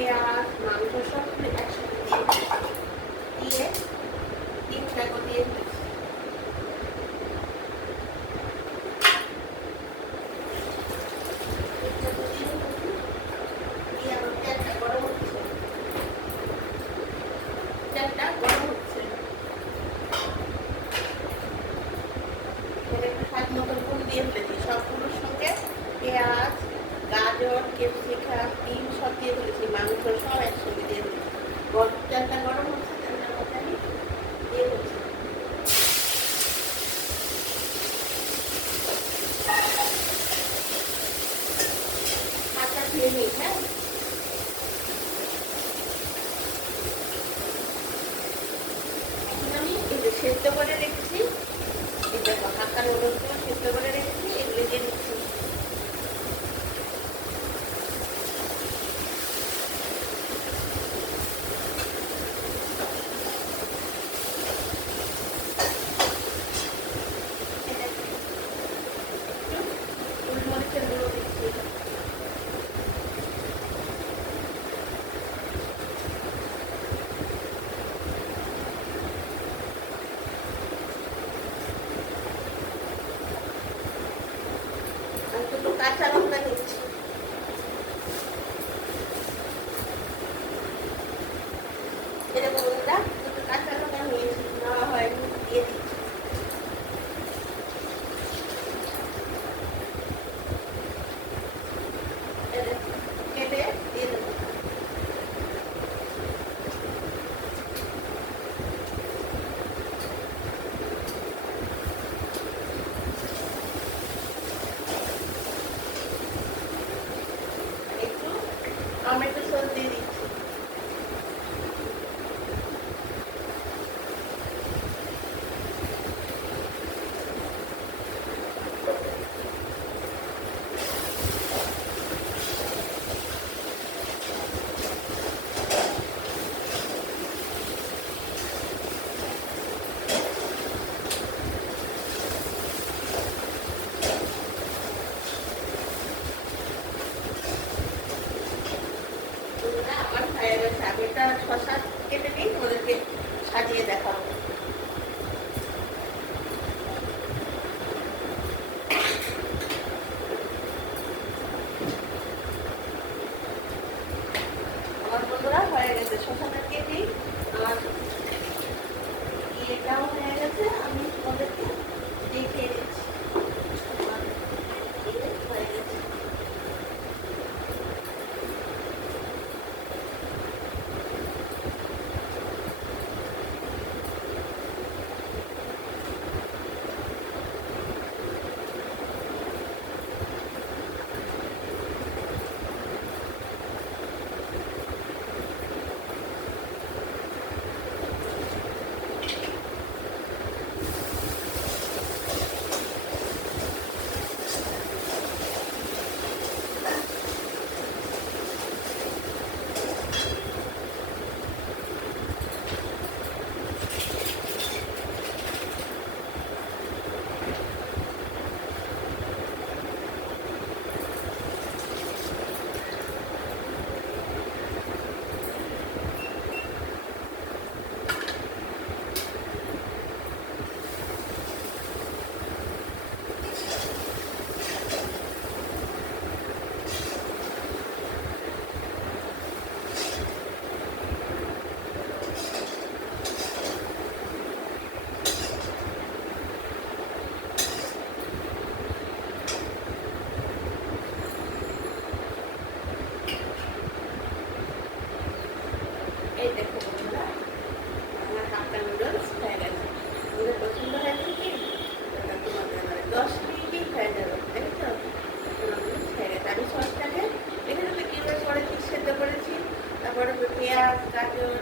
পেঁয়াজ মাংস সব একসাথে দিয়ে ডিমটাকে দিয়ে দিচ্ছি। তেলটা গরম হচ্ছে, তেলটা গরম হচ্ছে, স্বাদ মতো নুন দিয়ে ফেলেছি। সবগুলোর সঙ্গে পেঁয়াজ গাজর ক্যাপসিকাম ডিম সব দিয়ে ফেলেছি, মাংস সব একসঙ্গে দিয়ে দিয়েছি। তেলটা গরম হচ্ছে, তেলটার মধ্যে আমি দিয়ে দিচ্ছি। হাতটা ধুয়ে নিই। হ্যাঁ, এখন আমি এই যে সেদ্ধ করে রেখেছি, এই দেখো হালকা নুডলসগুলো সেদ্ধ করে রেখেছি, এগুলো দিয়ে দিচ্ছি। গোলমরিচের গুঁড়ো দিচ্ছি, আর দুটো কাঁচা লঙ্কা দিচ্ছি। এরকম দুটো কাঁচা লঙ্কা নিয়েছি, নেওয়া হয়নি, দিয়ে দিচ্ছি। কেটে দিয়ে দেবো। একটু টমেটো সস দিয়ে দিচ্ছি। আমার হয়ে গেছে, আমি একটা শসা কেটে নিই, তোমাদেরকে সাজিয়ে দেখাবো। আমার বন্ধুরা হয়ে গেছে, শসাটা কেটে আমার এটাও হয়ে গেছে, আমি তোমাদেরকে দেখিয়ে দিচ্ছি। হয়ে গেছে। এই দেখো বন্ধুরা, আমার হাক্কা নুডলস হয়ে গেছে। তোমাদের পছন্দ হয়েছে কি? তোমাদের 10 মিনিটই হয়ে যাবে, দেখেছো? নুডলস হয়ে গেছে। আমি সসটাকে এখানে তো কিভাবে করেছি, সেদ্ধ করেছি, তারপরে পেঁয়াজ গাজর